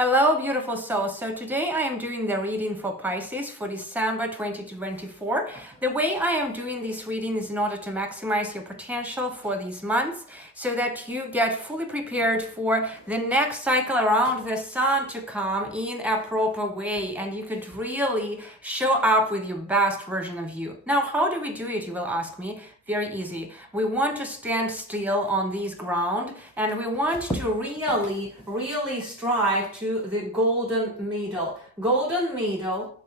Hello, beautiful souls. So today I am doing the reading for Pisces for December 2024. The way I am doing this reading is in order to maximize your potential for these months so that you get fully prepared for the next cycle around the sun to come in a proper way and you could really show up with your best version of you. Now, how do we do it, you will ask me? Very easy. We want to stand still on this ground and we want to really strive to the golden middle. Golden middle,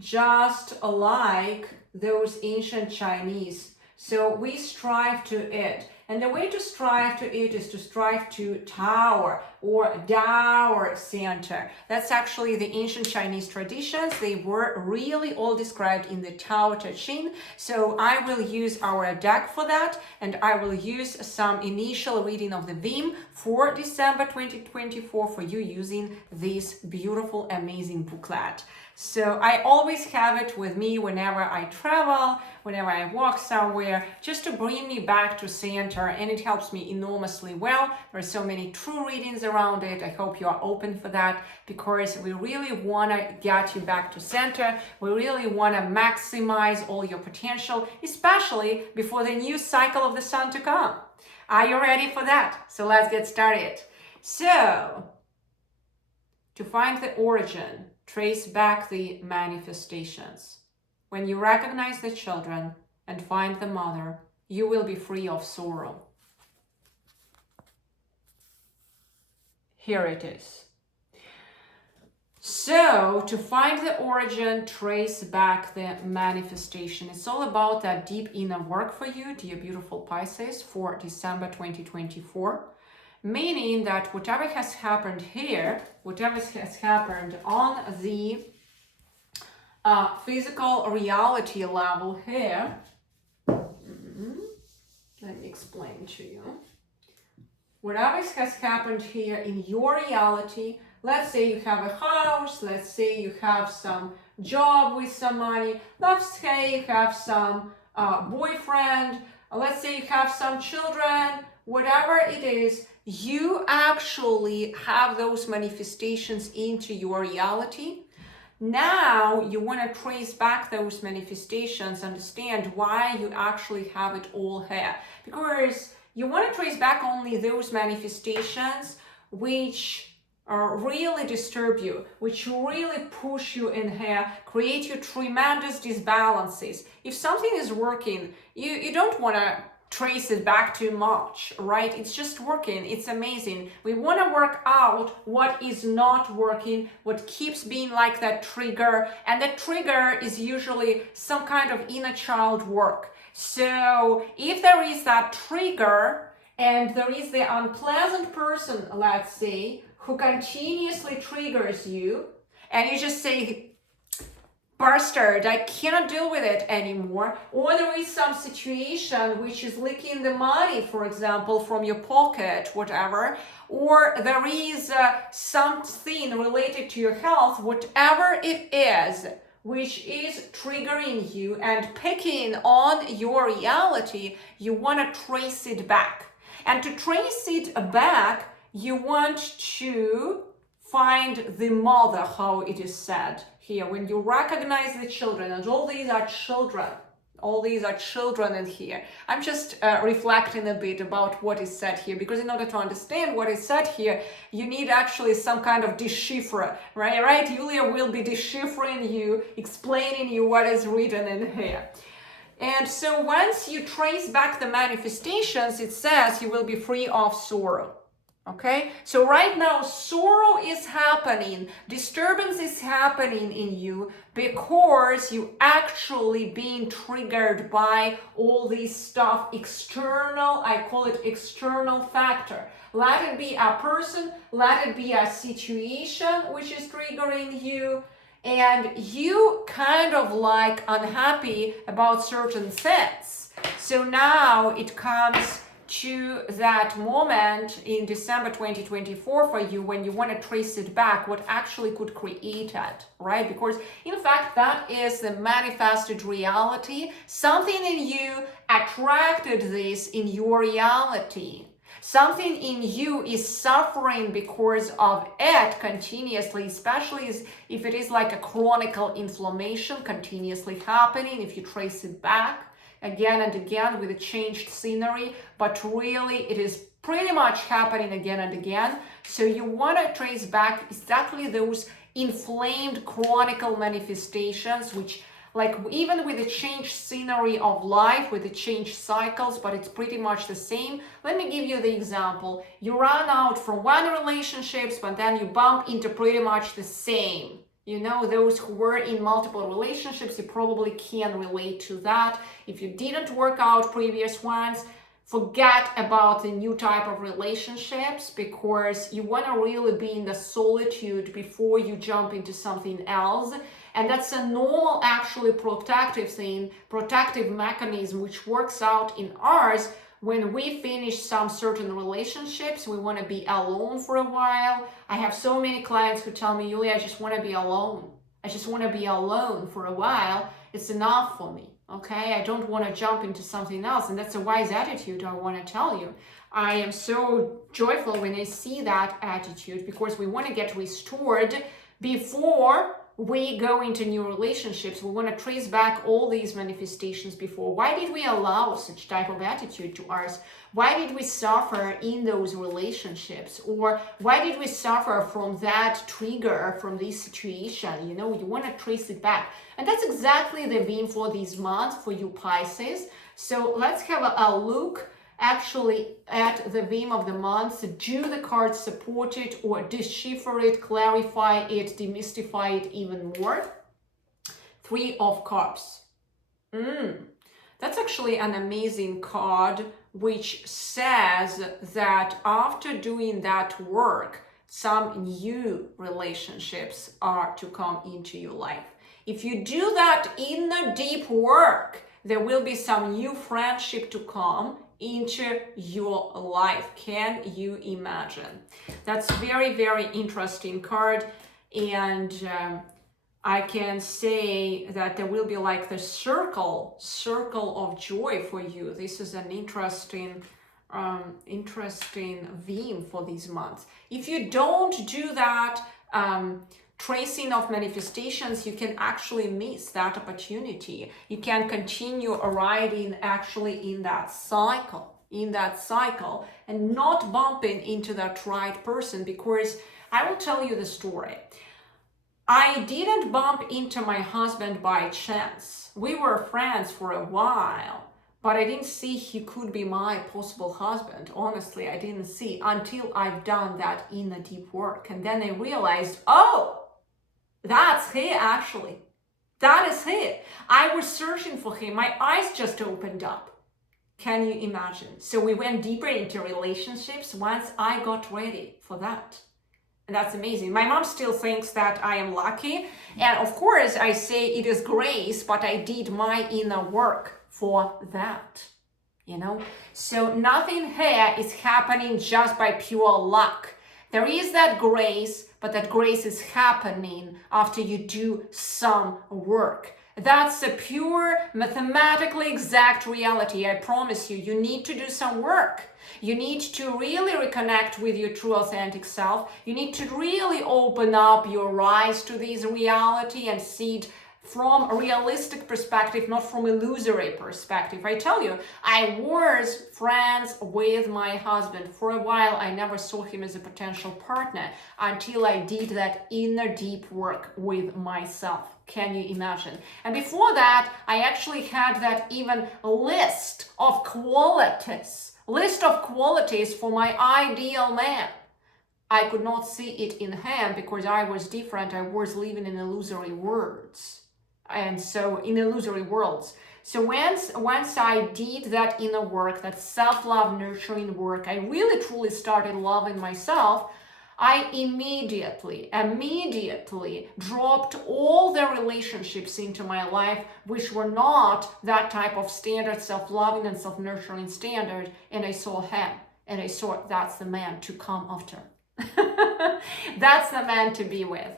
just like those ancient Chinese. So we strive to it. And the way to strive to it is to strive to tower or dower center. That's actually the ancient Chinese traditions. They were really all described in the Tao Te Ching. So I will use our deck for that, and I will use some initial reading of the theme for December 2024 for you using this beautiful, amazing booklet. So I always have it with me whenever I travel, whenever I walk somewhere, just to bring me back to center, and it helps me enormously well. There are so many true readings around it. I hope you are open for that because we really want to get you back to center. We really want to maximize all your potential, especially before the new cycle of the sun to come. Are you ready for that? So let's get started. So, to find the origin, trace back the manifestations. When you recognize the children and find the mother, you will be free of sorrow. Here it is. So, to find the origin, trace back the manifestation. It's all about that deep inner work for you, dear beautiful Pisces, for December 2024. Meaning that whatever has happened here, whatever has happened on the physical reality level here, let me explain to you. Whatever has happened here in your reality, let's say you have a house, let's say you have some job with some money, let's say you have some boyfriend, let's say you have some children, whatever it is, you actually have those manifestations into your reality. Now you want to trace back those manifestations, understand why you actually have it all here. Because you want to trace back only those manifestations which really disturb you, which really push you in here, create you tremendous disbalances. If something is working, you don't want to trace it back too much, right? It's just working. It's amazing. We want to work out what is not working, what keeps being like that trigger. And the trigger is usually some kind of inner child work. So if there is that trigger and there is the unpleasant person, let's say, who continuously triggers you, and you just say, bastard, I cannot deal with it anymore. Or there is some situation which is leaking the money, for example, from your pocket, whatever. Or there is something related to your health, whatever it is, which is triggering you and picking on your reality, you want to trace it back. And to trace it back, you want to find the mother, how it is said here. When you recognize the children, and all these are children in here. I'm just reflecting a bit about what is said here, because in order to understand what is said here, you need actually some kind of decipher, right? Julia will be deciphering you, explaining you what is written in here. And so once you trace back the manifestations, it says you will be free of sorrow. Okay, so right now sorrow is happening, disturbance is happening in you because you actually being triggered by all this stuff, external, I call it external factor. Let it be a person, let it be a situation which is triggering you, and you kind of like unhappy about certain things. So now it comes to that moment in December 2024 for you when you want to trace it back, what actually could create it, right? Because in fact, that is the manifested reality. Something in you attracted this in your reality. Something in you is suffering because of it continuously, especially if it is like a chronic inflammation continuously happening, if you trace it back again and again with a changed scenery, but really it is pretty much happening again and again. So you want to trace back exactly those inflamed chronic manifestations, which like even with the changed scenery of life, with the changed cycles, but it's pretty much the same. Let me give you the example. You run out from one relationships, but then you bump into pretty much the same. You know, those who were in multiple relationships, you probably can relate to that. If you didn't work out previous ones, forget about the new type of relationships, because you want to really be in the solitude before you jump into something else. And that's a normal, actually protective thing, protective mechanism, which works out in ours. When we finish some certain relationships, we want to be alone for a while. I have so many clients who tell me, Yulia, I just want to be alone. I just want to be alone for a while. It's enough for me. Okay, I don't want to jump into something else. And that's a wise attitude, I want to tell you. I am so joyful when I see that attitude, because we want to get restored before we go into new relationships. We want to trace back all these manifestations before. Why did we allow such type of attitude to us? Why did we suffer in those relationships? Or why did we suffer from that trigger, from this situation? You know, you want to trace it back. And that's exactly the theme for this month for you Pisces. So let's have a look actually at the theme of the month. Do the cards support it or decipher it, clarify it, demystify it even more? Three of Cups. That's actually an amazing card, which says that after doing that work, some new relationships are to come into your life. If you do that inner deep work, there will be some new friendship to come into your life. Can you imagine? That's very, very interesting card. And I can say that there will be like the circle of joy for you. This is an interesting theme for these months. If you don't do that tracing of manifestations, you can actually miss that opportunity. You can continue riding actually in that cycle and not bumping into that right person. Because I will tell you the story. I didn't bump into my husband by chance. We were friends for a while, but I didn't see he could be my possible husband. Honestly, I didn't see until I've done that inner deep work. And then I realized, oh, that's he actually. That is he. I was searching for him. My eyes just opened up. Can you imagine? So we went deeper into relationships once I got ready for that. And that's amazing. My mom still thinks that I am lucky. And of course, I say it is grace, but I did my inner work for that. You know? So nothing here is happening just by pure luck. There is that grace, but that grace is happening after you do some work. That's a pure, mathematically exact reality. I promise you, you need to do some work. You need to really reconnect with your true authentic self. You need to really open up your eyes to this reality and see it from a realistic perspective, not from illusory perspective. I tell you, I was friends with my husband. For a while, I never saw him as a potential partner until I did that inner deep work with myself. Can you imagine? And before that, I actually had that even list of qualities for my ideal man. I could not see it in him because I was different. I was living in illusory worlds. And so in illusory worlds. So once I did that inner work, that self-love nurturing work, I really truly started loving myself. I immediately dropped all the relationships into my life which were not that type of standard self-loving and self-nurturing standard, and I saw him, and I saw that's the man to come after. That's the man to be with.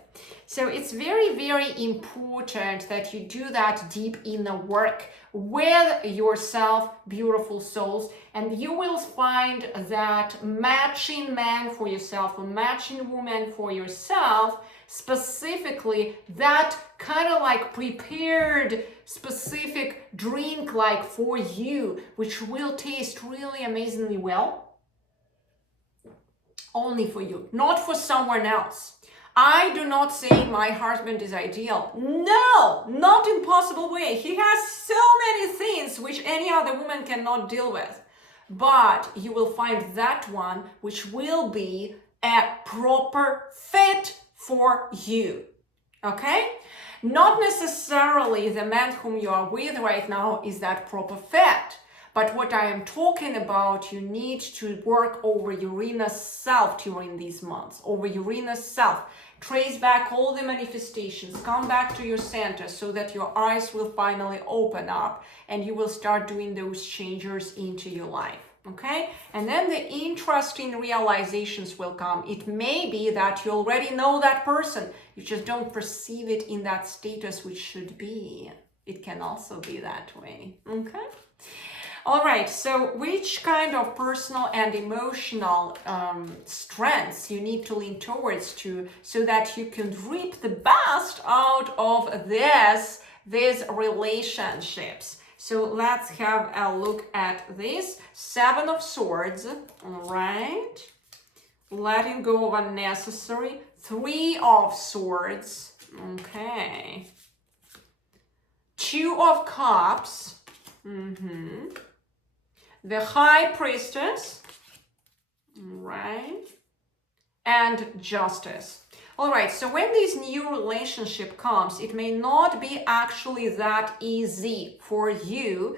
So it's very, very important that you do that deep inner work with yourself, beautiful souls, and you will find that matching man for yourself, a matching woman for yourself, specifically that kind of like prepared specific drink like for you, which will taste really amazingly well, only for you, not for someone else. I do not say my husband is ideal. No, not in possible way. He has so many things which any other woman cannot deal with. But you will find that one which will be a proper fit for you. Okay? Not necessarily the man whom you are with right now is that proper fit. But what I am talking about, you need to work over your inner self during these months, over your inner self. Trace back all the manifestations, come back to your center so that your eyes will finally open up and you will start doing those changes into your life. Okay? And then the interesting realizations will come. It may be that you already know that person, you just don't perceive it in that status which should be. It can also be that way. Okay? All right, so which kind of personal and emotional strengths you need to lean towards so that you can reap the best out of these relationships? So let's have a look at this. 7 of Swords, all right. Letting go of unnecessary. 3 of Swords, okay. 2 of Cups, the High Priestess, right, and Justice. All right, so when this new relationship comes, it may not be actually that easy for you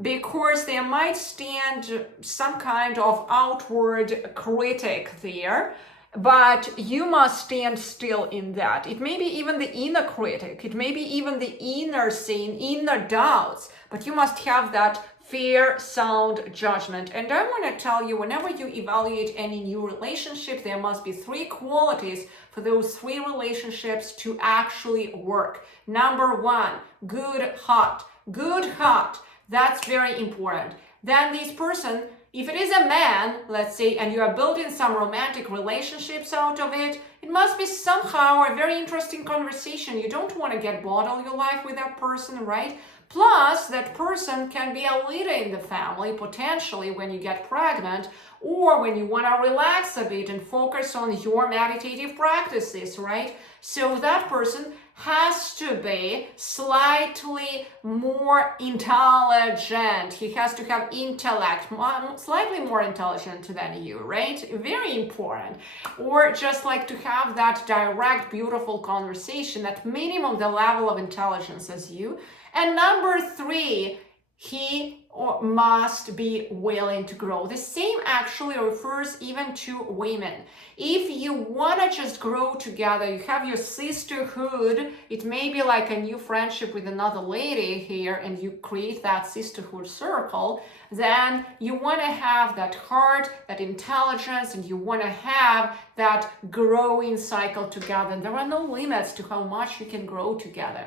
because there might stand some kind of outward critic there, but you must stand still in that. It may be even the inner critic, it may be even the inner saying, inner doubts, but you must have that fair, sound judgment. And I want to tell you, whenever you evaluate any new relationship, there must be 3 qualities for those 3 relationships to actually work. Number 1, good heart. Good heart. That's very important. Then this person, if it is a man, let's say, and you are building some romantic relationships out of it, it must be somehow a very interesting conversation. You don't want to get bored all your life with that person, right? Plus, that person can be a leader in the family, potentially when you get pregnant, or when you want to relax a bit and focus on your meditative practices, right? So that person has to be slightly more intelligent. He has to have intellect, slightly more intelligent than you, right? Very important. Or just like to have that direct, beautiful conversation, at minimum the level of intelligence as you. And number 3, he must be willing to grow. The same actually refers even to women. If you want to just grow together, you have your sisterhood, it may be like a new friendship with another lady here, and you create that sisterhood circle, then you want to have that heart, that intelligence, and you want to have that growing cycle together. And there are no limits to how much you can grow together.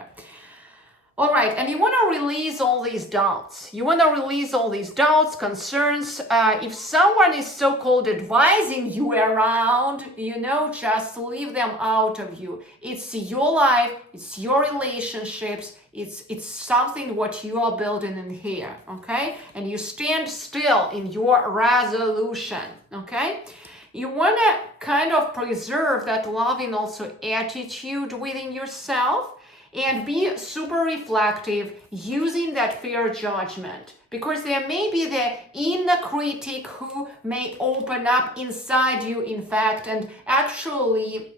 All right, and you want to release all these doubts. You want to release all these doubts, concerns. If someone is so-called advising you around, just leave them out of you. It's your life, it's your relationships, it's something what you are building in here, okay? And you stand still in your resolution, okay? You want to kind of preserve that loving also attitude within yourself, and be super reflective using that fair judgment, because there may be the inner critic who may open up inside you, in fact, and actually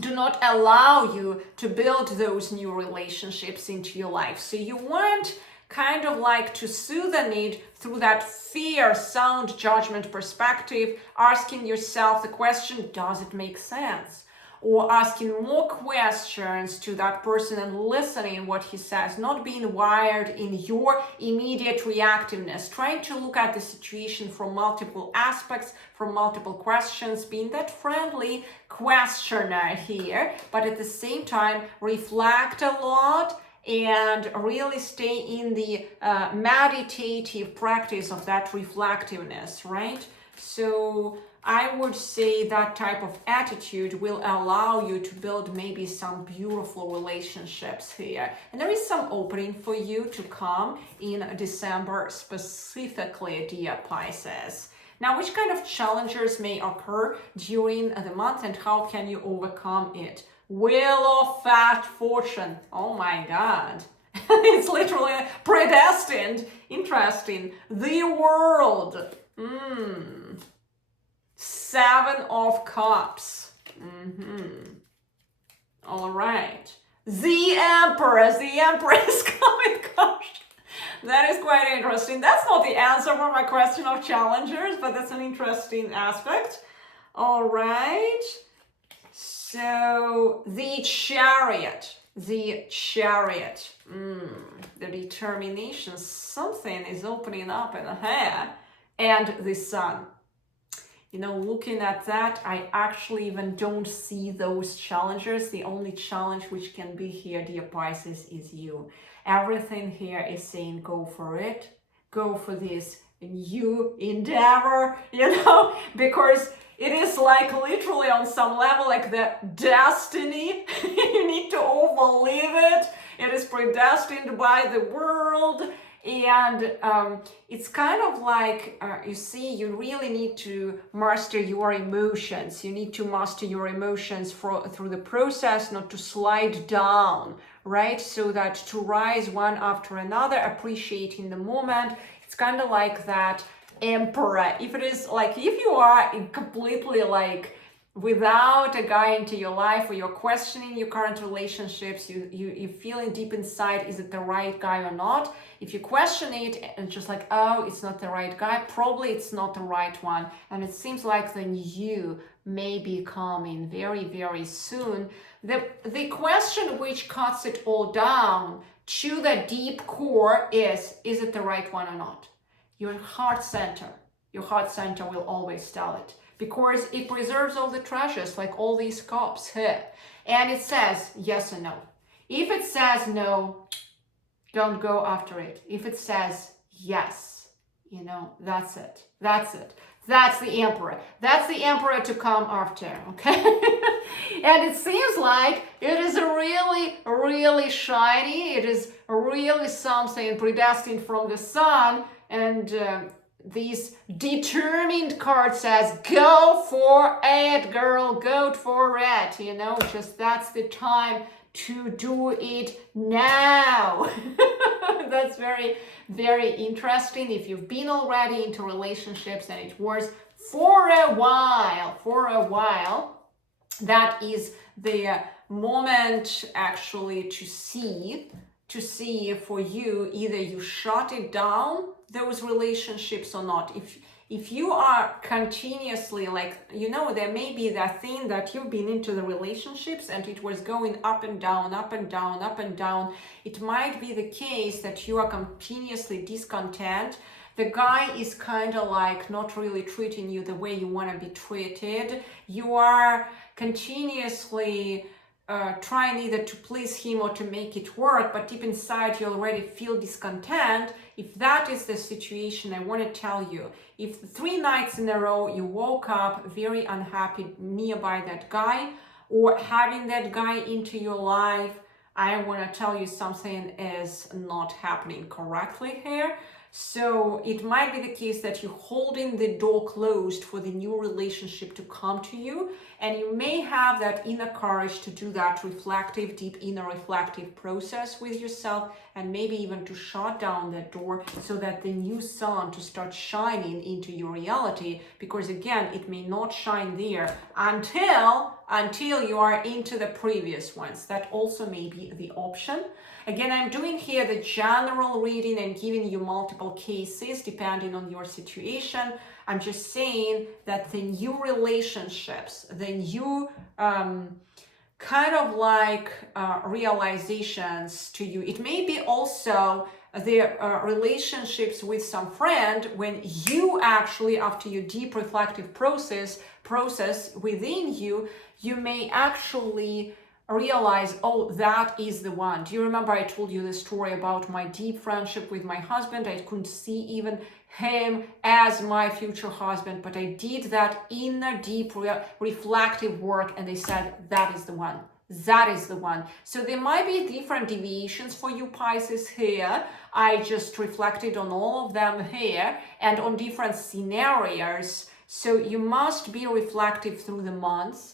do not allow you to build those new relationships into your life. So you want kind of like to soothe the need through that fair, sound judgment perspective, asking yourself the question, does it make sense? or asking more questions to that person and listening what he says, not being wired in your immediate reactiveness, trying to look at the situation from multiple aspects, from multiple questions, being that friendly questioner here, but at the same time reflect a lot and really stay in the meditative practice of that reflectiveness, right? So I would say that type of attitude will allow you to build maybe some beautiful relationships here. And there is some opening for you to come in December, specifically, dear Pisces. Now, which kind of challenges may occur during the month and how can you overcome it? Wheel of Fat Fortune. Oh my God. It's literally predestined. Interesting. The World. Seven of Cups. All right. The Emperor. The Emperor is coming. Gosh. That is quite interesting. That's not the answer for my question of challengers, but that's an interesting aspect. All right. So the Chariot. The Chariot. The determination. Something is opening up in here. And the Sun. You know, looking at that, I actually even don't see those challengers. The only challenge which can be here, dear Pisces, is you. Everything here is saying go for it. Go for this new endeavor, you know, because it is like literally on some level like the destiny. You need to overlive it. It is predestined by the world. And it's kind of like, you see, you really need to master your emotions. You need to master your emotions through the process, not to slide down, right? So that to rise one after another, appreciating the moment. It's kind of like that Emperor. If it is like, if you are completely like, without a guy into your life, or you're questioning your current relationships, you're feeling deep inside, is it the right guy or not? If you question it and just like, oh, it's not the right guy, probably it's not the right one. And it seems like the new may be coming very, very soon. The question which cuts it all down to the deep core is it the right one or not? Your heart center will always tell it. Because it preserves all the treasures, like all these cups here. And it says yes or no. If it says no, don't go after it. If it says yes, you know, that's it. That's it. That's the Emperor. That's the Emperor to come after, okay? And it seems like it is really, really shiny. It is really something predestined from the Sun. And this determined card says, go for it, girl, go for it. You know, just that's the time to do it now. That's very, very interesting. If you've been already into relationships and it was for a while, that is the moment actually to see for you, either you shut it down, those relationships, or not. If you are continuously like, you know, there may be that thing that you've been into the relationships and it was going up and down, up and down, up and down. It might be the case that you are continuously discontent. The guy is kind of like not really treating you the way you want to be treated. You are continuously trying either to please him or to make it work, but deep inside you already feel discontent. If that is the situation, I want to tell you, if 3 nights in a row you woke up very unhappy nearby that guy or having that guy into your life, I want to tell you something is not happening correctly here. So it might be the case that you're holding the door closed for the new relationship to come to you, and you may have that inner courage to do that reflective, deep inner reflective process with yourself, and maybe even to shut down that door so that the new sun to start shining into your reality, because again, it may not shine there until you are into the previous ones. That also may be the option. Again, I'm doing here the general reading and giving you multiple cases depending on your situation. I'm just saying that the new relationships, the new kind of like realizations to you. It may be also the relationships with some friend when you actually, after your deep reflective process within you, you may actually realize, oh, that is the one. Do you remember I told you the story about my deep friendship with my husband? I couldn't see even him as my future husband, but I did that inner deep reflective work, and they said that is the one. That is the one. So there might be different deviations for you Pisces here. I just reflected on all of them here and on different scenarios. So you must be reflective through the months.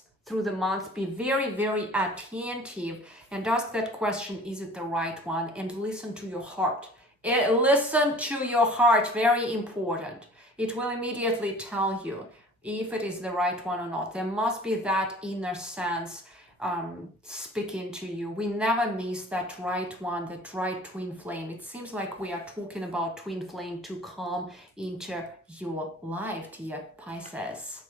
Be very, very attentive and ask that question, is it the right one? And listen to your heart. Listen to your heart, very important. It will immediately tell you if it is the right one or not. There must be that inner sense speaking to you. We never miss that right one, that right twin flame. It seems like we are talking about twin flame to come into your life, dear Pisces.